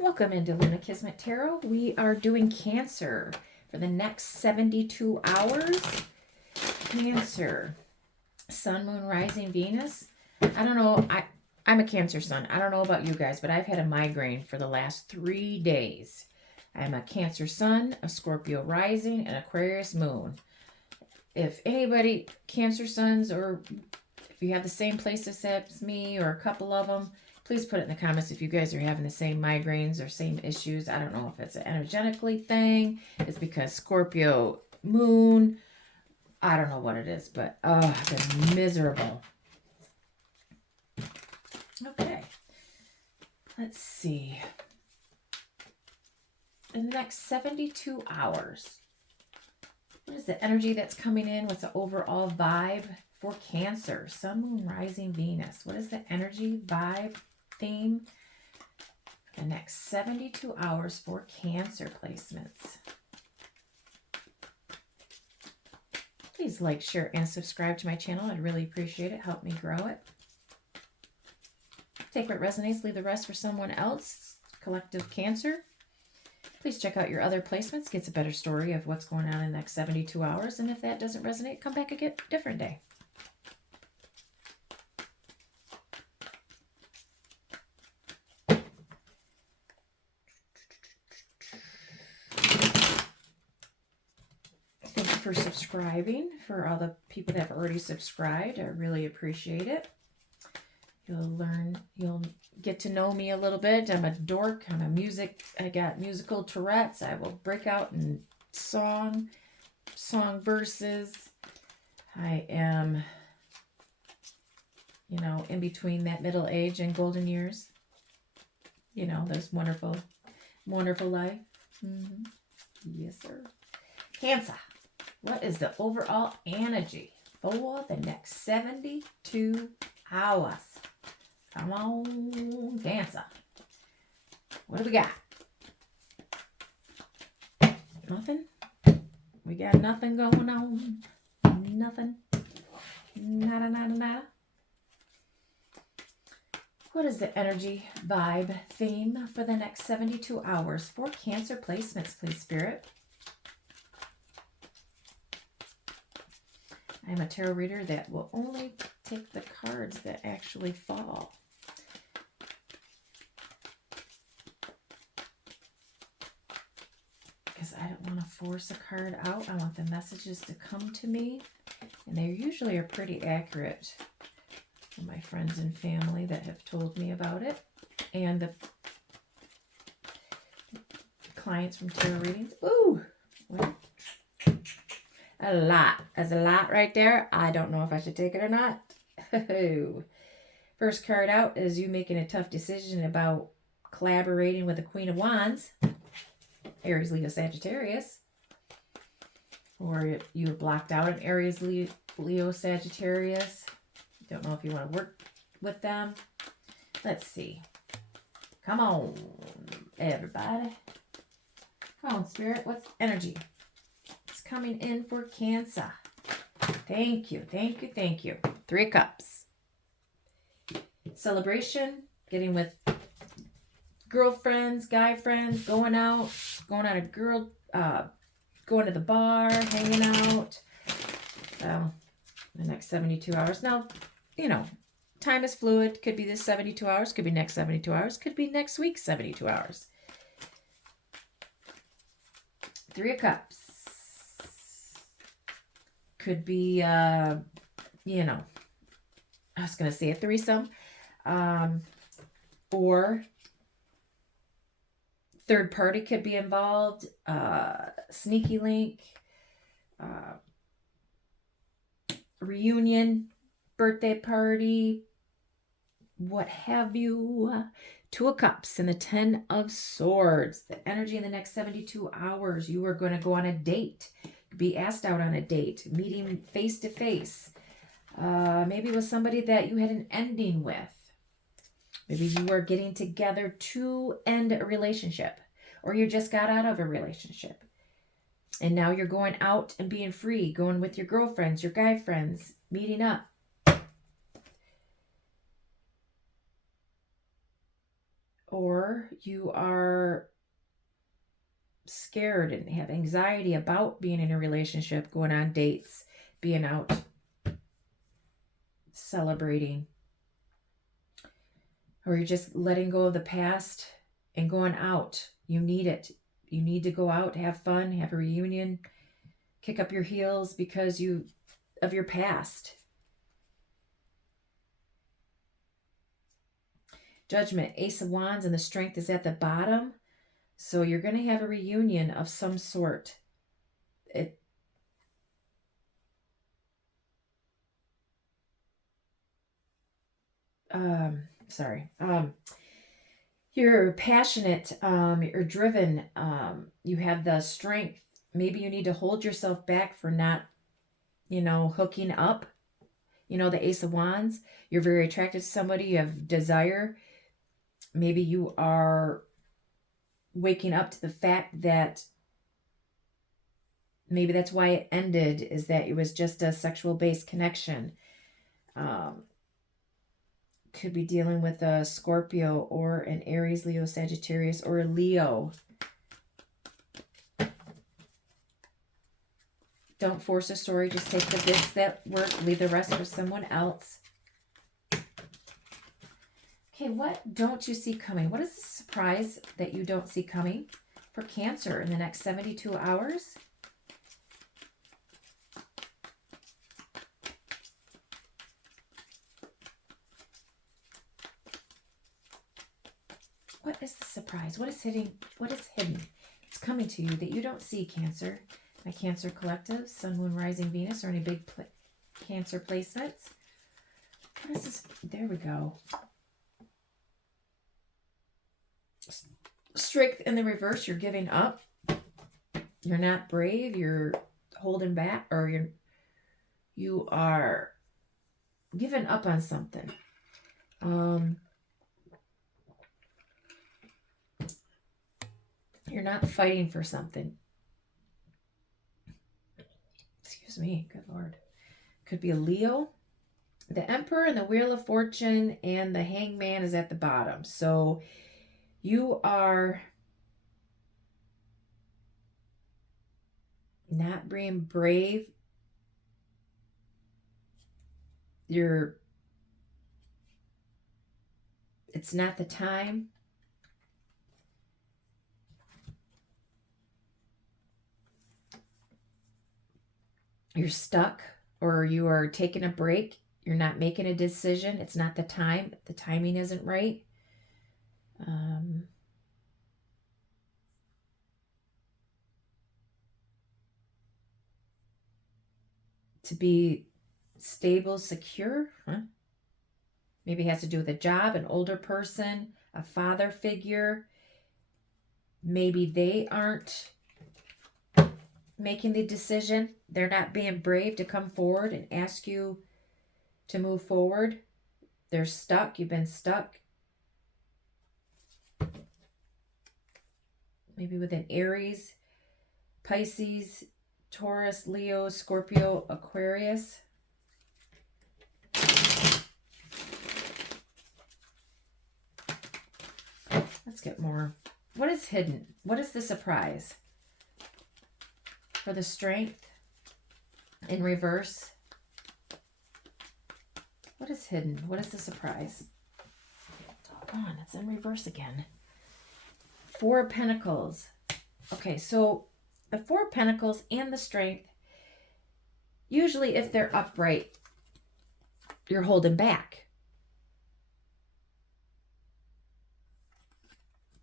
Welcome into Luna Kismet Tarot. We are doing Cancer for the next 72 hours. Cancer, Sun, Moon, Rising, Venus. I don't know. I'm a Cancer Sun. I don't know about you guys, but I've had a migraine for the last 3 days. I'm a Cancer Sun, a Scorpio Rising, and Aquarius Moon. If anybody, Cancer Suns, or if you have the same places as me or a couple of them, please put it in the comments if you guys are having the same migraines or same issues. I don't know if it's an energetically thing. It's because Scorpio Moon. I don't know what it is, but I've been miserable. Okay. Let's see. In the next 72 hours, what is the energy that's coming in? What's the overall vibe for Cancer? Sun, Moon, Rising, Venus. What is the energy, vibe, theme for the next 72 hours for Cancer placements? Please like, share, and subscribe to my channel. I'd really appreciate it. Help me grow it. Take what resonates, leave the rest for someone else. Collective Cancer. Please check out your other placements. Get a better story of what's going on in the next 72 hours. And if that doesn't resonate, come back a different day. Thank you for subscribing. For all the people that have already subscribed, I really appreciate it. You'll get to know me a little bit. I'm a dork. I got musical Tourette's. I will break out in song verses. I am, in between that middle age and golden years. Those wonderful life. Yes, sir. Cancer. What is the overall energy for the next 72 hours? Come on, Cancer. What do we got? Nothing? We got nothing going on? Nothing? Nada, nada, nada? What is the energy, vibe, theme for the next 72 hours for Cancer placements, please, Spirit? I'm a tarot reader that will only take the cards that actually fall. Because I don't want to force a card out. I want the messages to come to me. And they usually are pretty accurate for my friends and family that have told me about it. And the clients from tarot readings. Ooh! Well, a lot. That's a lot right there. I don't know if I should take it or not. First card out is you making a tough decision about collaborating with the Queen of Wands. Aries, Leo, Sagittarius. Or you're blocked out an Aries, Leo, Sagittarius. Don't know if you want to work with them. Let's see. Come on, everybody. Come on, Spirit. What's energy? It's coming in for Cancer. Thank you, thank you, thank you. 3 of Cups. Celebration, getting with girlfriends, guy friends, going out, going to the bar, hanging out. Well, the next 72 hours. Now, time is fluid. Could be this 72 hours, could be next 72 hours, could be next week 72 hours. 3 of Cups. Could be, I was going to say a threesome, or third party could be involved, sneaky link, reunion, birthday party, what have you. 2 of Cups and the 10 of Swords. The energy in the next 72 hours, you are going to go on a date. Be asked out on a date, meeting face to face, maybe with somebody that you had an ending with. Maybe you are getting together to end a relationship, or you just got out of a relationship. And now you're going out and being free, going with your girlfriends, your guy friends, meeting up. or you are scared and have anxiety about being in a relationship, going on dates, being out, celebrating, or you're just letting go of the past and going out. You need it. You need to go out, have fun, have a reunion, kick up your heels because of your past. Judgment, Ace of Wands, and the Strength is at the bottom. So you're going to have a reunion of some sort. You're passionate, you're driven, you have the strength. Maybe you need to hold yourself back for not, hooking up. The Ace of Wands, you're very attracted to somebody, you have desire. Maybe you are waking up to the fact that maybe that's why it ended, is that it was just a sexual based connection. Could be dealing with a Scorpio or an Aries, Leo, Sagittarius, or a Leo. Don't force a story. Just take the bits that work. Leave the rest for someone else. Okay, what don't you see coming? What is the surprise that you don't see coming for Cancer in the next 72 hours? What is the surprise? What is hidden? It's coming to you that you don't see, Cancer. My Cancer collective, Sun, Moon, Rising, Venus, or any big Cancer placements. What is this? There we go. Strength in the reverse, you're giving up. You're not brave. You're holding back, or you are giving up on something. You're not fighting for something. Excuse me, good Lord. Could be a Leo. The Emperor and the Wheel of Fortune and the Hangman is at the bottom. So you are not being brave. It's not the time. You're stuck, or you are taking a break. You're not making a decision. It's not the time. The timing isn't right. To be stable, secure, Maybe it has to do with a job, an older person, a father figure. Maybe they aren't making the decision. They're not being brave to come forward and ask you to move forward. They're stuck. You've been stuck. Maybe with an Aries, Pisces, Taurus, Leo, Scorpio, Aquarius. Let's get more. What is hidden? What is the surprise? For the Strength in reverse. What is hidden? What is the surprise? Doggone, it's in reverse again. Four of Pentacles. Okay, so the Four of Pentacles and the Strength, usually if they're upright, you're holding back.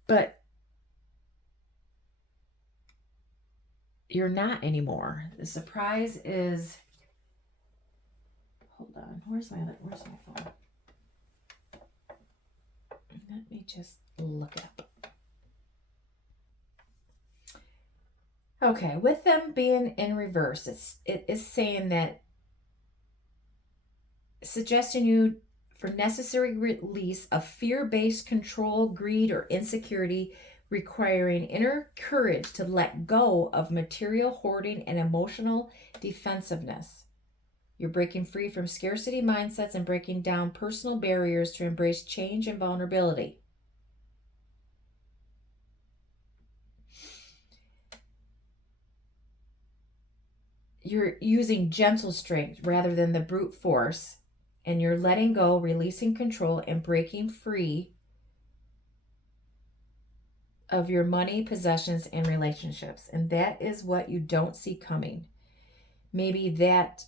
But you're not anymore. The surprise is, hold on, where's my phone? Let me just look it up. Okay, with them being in reverse, it is saying that, suggesting you for necessary release of fear-based control, greed, or insecurity, requiring inner courage to let go of material hoarding and emotional defensiveness. You're breaking free from scarcity mindsets and breaking down personal barriers to embrace change and vulnerability. you're using gentle strength rather than the brute force, and you're letting go, releasing control, and breaking free of your money, possessions, and relationships. And that is what you don't see coming. Maybe that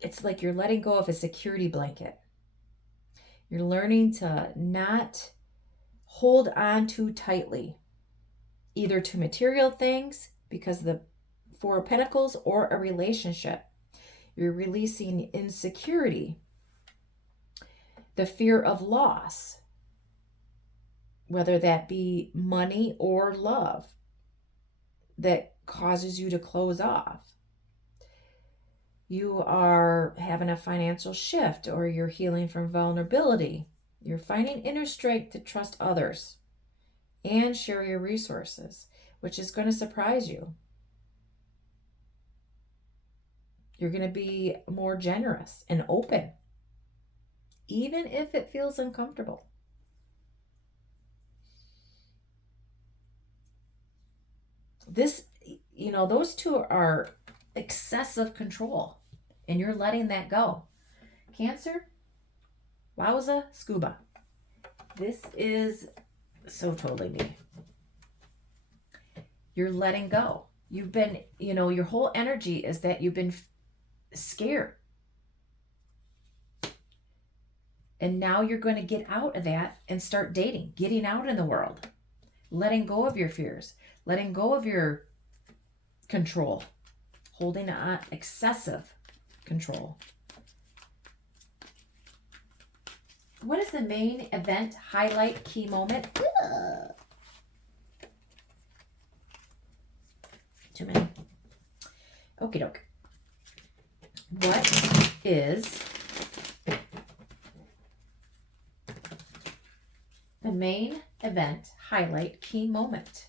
it's like you're letting go of a security blanket. You're learning to not hold on too tightly, either to material things, because the Four of Pentacles, or a relationship. You're releasing insecurity, the fear of loss, whether that be money or love, that causes you to close off. You are having a financial shift, or you're healing from vulnerability. You're finding inner strength to trust others and share your resources, which is going to surprise you. You're going to be more generous and open, even if it feels uncomfortable. This, those two are excessive control, and you're letting that go. Cancer, wowza, scuba. This is so totally me. You're letting go. You've been, your whole energy is that you've been scared. And now you're going to get out of that and start dating, getting out in the world, letting go of your fears, letting go of your control, holding on, excessive control. What is the main event, highlight, key moment? Too many. Okie doke. What is the main event, highlight, key moment?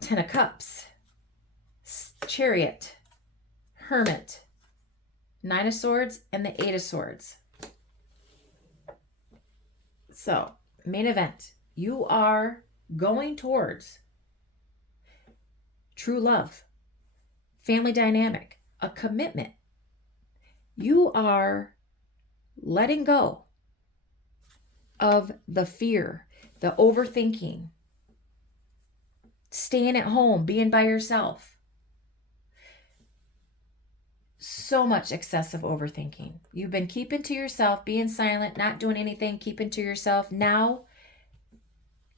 Ten of Cups, Chariot, Hermit, Nine of Swords, and the Eight of Swords. So, main event, you are going towards true love, family dynamic, a commitment. You are letting go of the fear, the overthinking, staying at home, being by yourself. So much excessive overthinking. You've been keeping to yourself, being silent, not doing anything, keeping to yourself. Now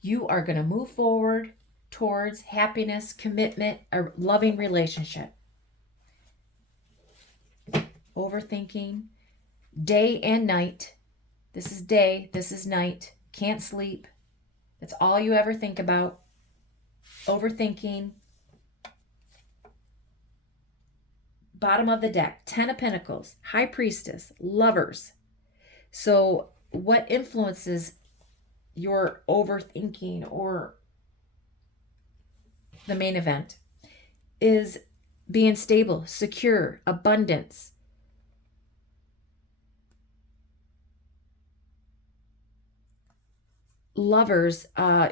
you are going to move forward towards happiness, commitment, a loving relationship. Overthinking, day and night. This is day, this is night. Can't sleep. That's all you ever think about. Overthinking. Bottom of the deck, Ten of Pentacles, High Priestess, Lovers. So what influences your overthinking or the main event is being stable, secure, abundance. Lovers,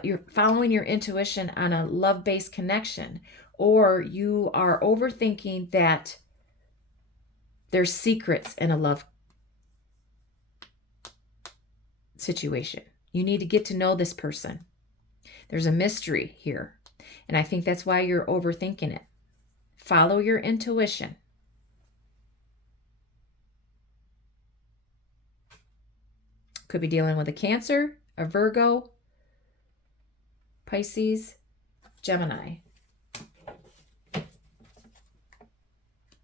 you're following your intuition on a love-based connection, or you are overthinking that there's secrets in a love situation. You need to get to know this person. There's a mystery here. And I think that's why you're overthinking it. Follow your intuition. Could be dealing with a Cancer, a Virgo, Pisces, Gemini.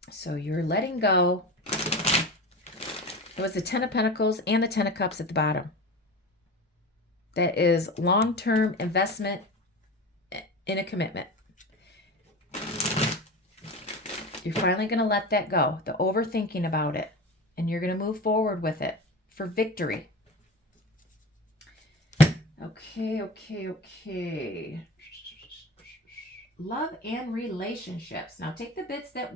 So you're letting go. It was the Ten of Pentacles and the Ten of Cups at the bottom. That is long-term investment in a commitment. You're finally going to let that go, the overthinking about it, and you're going to move forward with it for victory. Okay. Love and relationships. Now take the bits that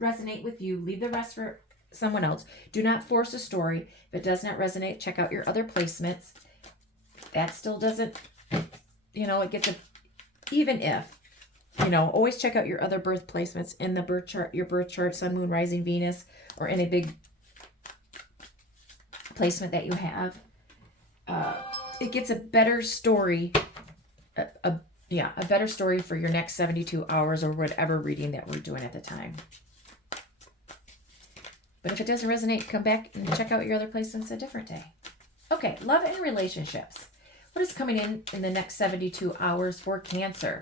resonate with you. Leave the rest for someone else. Do not force a story. If it does not resonate, check out your other placements. That still doesn't you know, it gets a, even if, you know, always check out your other birth placements in the birth chart, your birth chart, sun, moon, rising, Venus, or any big placement that you have. It gets a better story, a better story for your next 72 hours or whatever reading that we're doing at the time. But if it doesn't resonate, come back and check out your other placements a different day. Okay, love and relationships. What is coming in the next 72 hours for Cancer?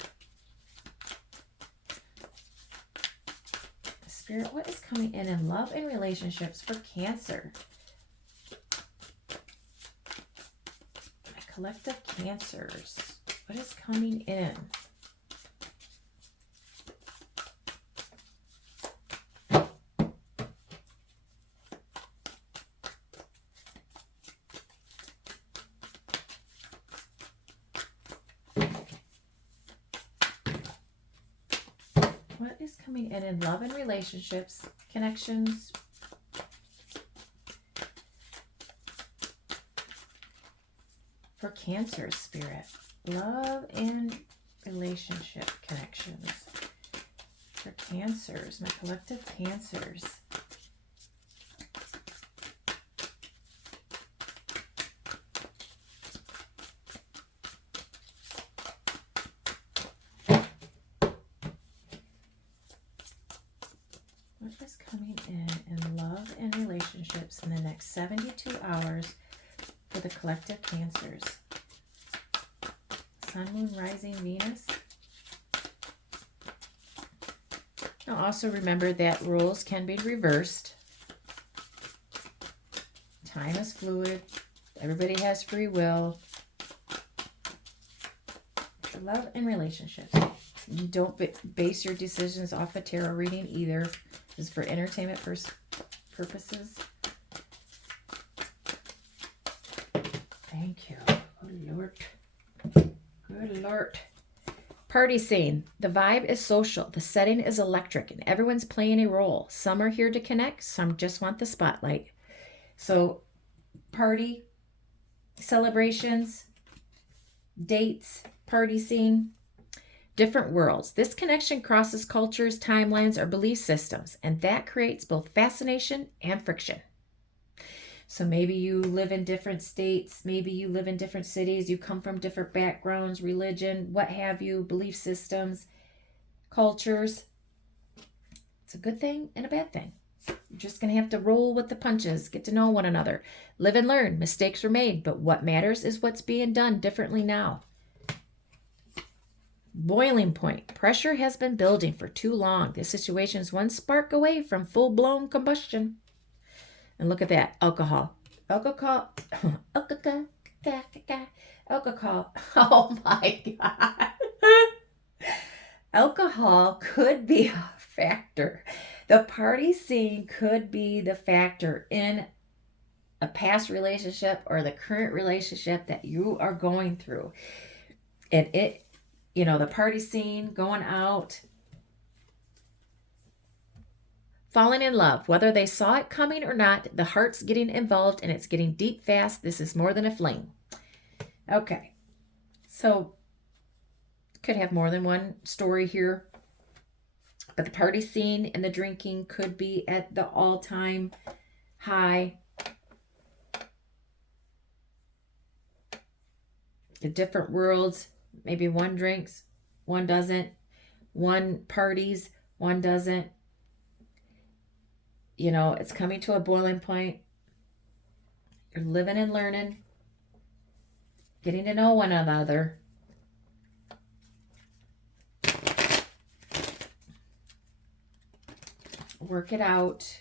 Spirit, what is coming in love and relationships for Cancer? My collective Cancers. What is coming in? What is coming in love and relationships, connections? For Cancer, Spirit. Love and relationship connections. For Cancers, my collective Cancers. What is coming in love and relationships in the next 72 hours for the collective Cancers? Sun, moon, rising, Venus. Now also remember that rules can be reversed. Time is fluid. Everybody has free will. For love and relationships. You don't base your decisions off a tarot reading either. This is for entertainment purposes. Thank you. Good Lord. Good Lord. Party scene. The vibe is social. The setting is electric and everyone's playing a role. Some are here to connect. Some just want the spotlight. So party, celebrations, dates, party scene, different worlds. This connection crosses cultures, timelines, or belief systems, and that creates both fascination and friction. So maybe you live in different states, maybe you live in different cities, you come from different backgrounds, religion, what have you, belief systems, cultures. It's a good thing and a bad thing. You're just going to have to roll with the punches, get to know one another, live and learn. Mistakes were made, but what matters is what's being done differently now. Boiling point. Pressure has been building for too long. This situation is one spark away from full-blown combustion. And look at that, alcohol. Alcohol. Oh my God. Alcohol could be a factor. The party scene could be the factor in a past relationship or the current relationship that you are going through. And it, you know, the party scene, going out, falling in love, whether they saw it coming or not, the heart's getting involved and it's getting deep fast. This is more than a fling. Okay. So could have more than one story here. But the party scene and the drinking could be at the all-time high. The different worlds. Maybe one drinks, one doesn't. One parties, one doesn't. You know, it's coming to a boiling point. You're living and learning, getting to know one another. Work it out.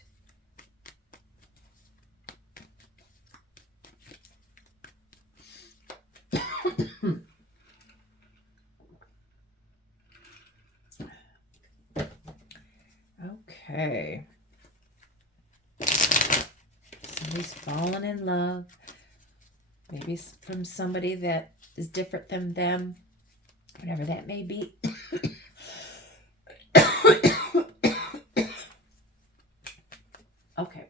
Okay. Somebody's fallen in love. Maybe from somebody that is different than them. Whatever that may be. Okay.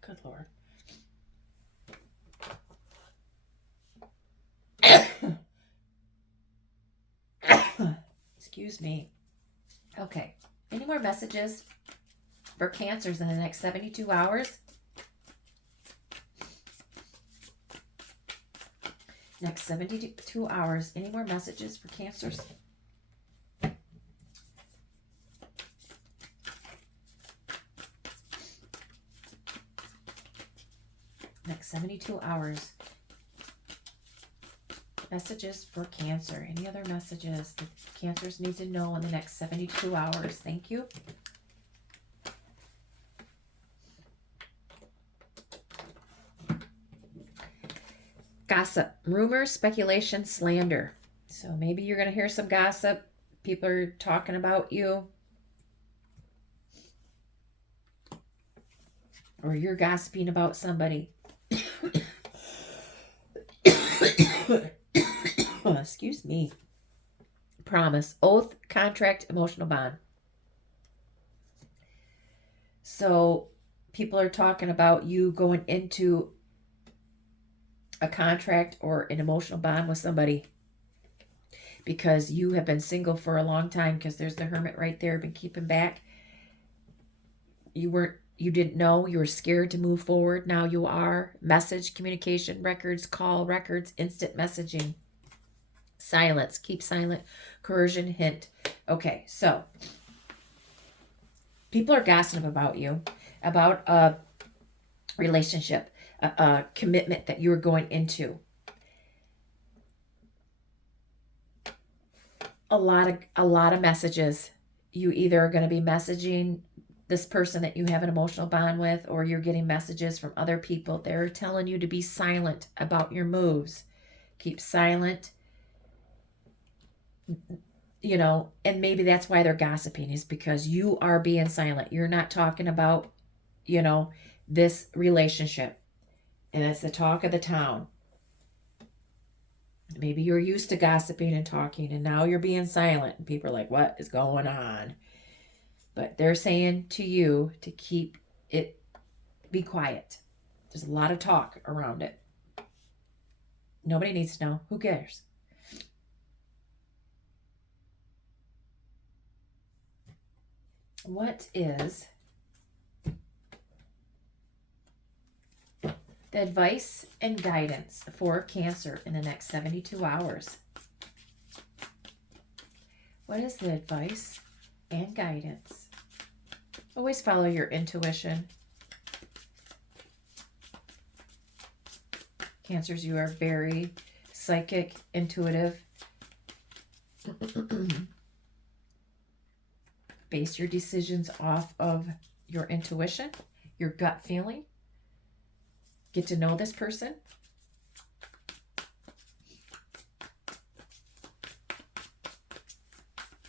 Good Lord. Excuse me. Okay. Any more messages for Cancers in the next 72 hours? Next 72 hours. Any more messages for Cancers? Next 72 hours. Messages for Cancer. Any other messages that Cancers need to know in the next 72 hours? Thank you. Gossip, rumor, speculation, slander. So maybe you're going to hear some gossip. People are talking about you. Or you're gossiping about somebody. Excuse me. Promise, oath, contract, emotional bond. So people are talking about you going into a contract or an emotional bond with somebody because you have been single for a long time, because there's the Hermit right there, been keeping back. You didn't know, you were scared to move forward. Now you are. Message, communication records, call records, instant messaging. Silence, keep silent, coercion, hint. Okay, so people are gossiping about you, about a relationship, a commitment that you're going into. A lot of messages. You either are going to be messaging this person that you have an emotional bond with, or you're getting messages from other people. They're telling you to be silent about your moves. Keep silent. You know, and maybe that's why they're gossiping, is because you are being silent. You're not talking about, you know, this relationship. And it's the talk of the town. Maybe you're used to gossiping and talking, and now you're being silent. And people are like, what is going on? But they're saying to you to keep it, be quiet. There's a lot of talk around it. Nobody needs to know. Who cares? What is the advice and guidance for Cancer in the next 72 hours? What is the advice and guidance? Always follow your intuition. Cancers, you are very psychic, intuitive. Base your decisions off of your intuition, your gut feeling. Get to know this person.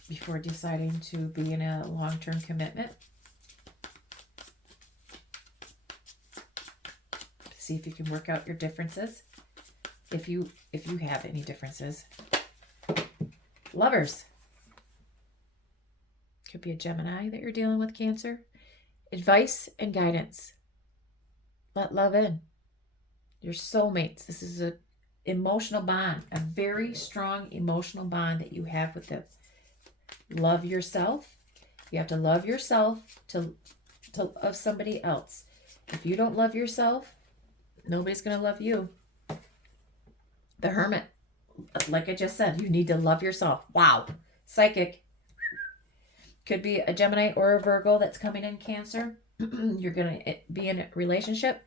Before deciding to be in a long-term commitment. See if you can work out your differences. If you have any differences. Lovers. Could be a Gemini that you're dealing with, Cancer. Advice and guidance. Let love in. Your soulmates. This is an emotional bond. A very strong emotional bond that you have with them. Love yourself. You have to love yourself to love somebody else. If you don't love yourself, nobody's going to love you. The Hermit. Like I just said, you need to love yourself. Wow. Psychic. Could be a Gemini or a Virgo that's coming in, Cancer. You're going to be in a relationship.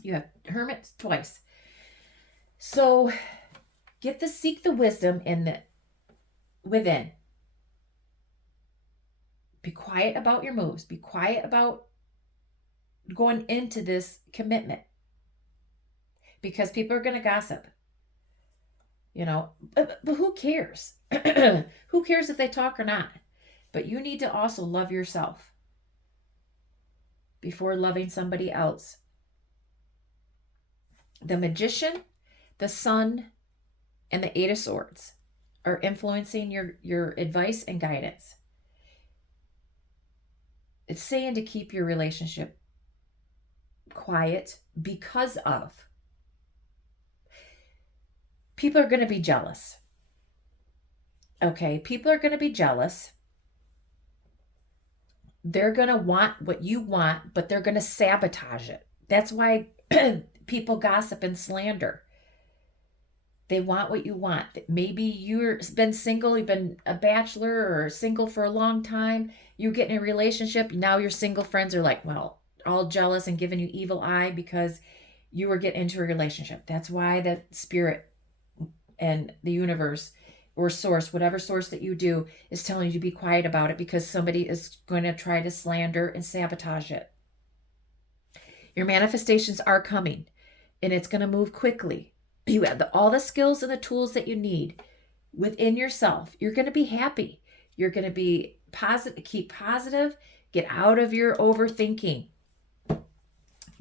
You have Hermits twice. So seek the wisdom within. Be quiet about your moves. Be quiet about going into this commitment. Because people are going to gossip. You know, but who cares? Who cares if they talk or not? But you need to also love yourself before loving somebody else. The Magician, the Sun, and the Eight of Swords are influencing your advice and guidance. It's saying to keep your relationship quiet because of people are going to be jealous. Okay, people are going to be jealous. They're going to want what you want, but they're going to sabotage it. That's why people gossip and slander. They want what you want. Maybe you've been single, you've been a bachelor or single for a long time. You get in a relationship. Now your single friends are like, well, all jealous and giving you evil eye because you were getting into a relationship. That's why the spirit and the universe or source, whatever source that you do, is telling you to be quiet about it because somebody is going to try to slander and sabotage it. Your manifestations are coming and it's going to move quickly. You have all the skills and the tools that you need within yourself. You're going to be happy. You're going to be positive, keep positive, get out of your overthinking.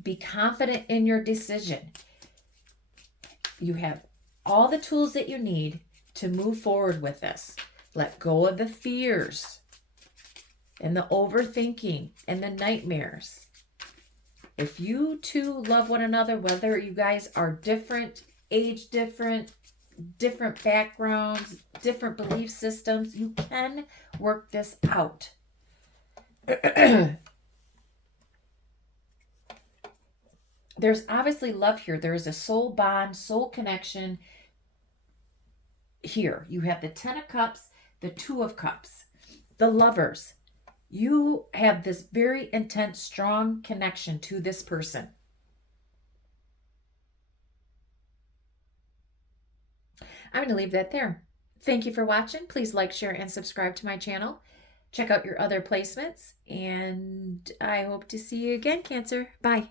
Be confident in your decision. You have all the tools that you need to move forward with this. Let go of the fears and the overthinking and the nightmares. If you two love one another, whether you guys are different, age different, different backgrounds, different belief systems, you can work this out. There's obviously love here. There is a soul bond, soul connection here. You have the 10 of Cups, the 2 of Cups, the lovers. You have this very intense, strong connection to this person. I'm going to leave that there. Thank you for watching. Please like, share, and subscribe to my channel. Check out your other placements, and I hope to see you again, Cancer. Bye.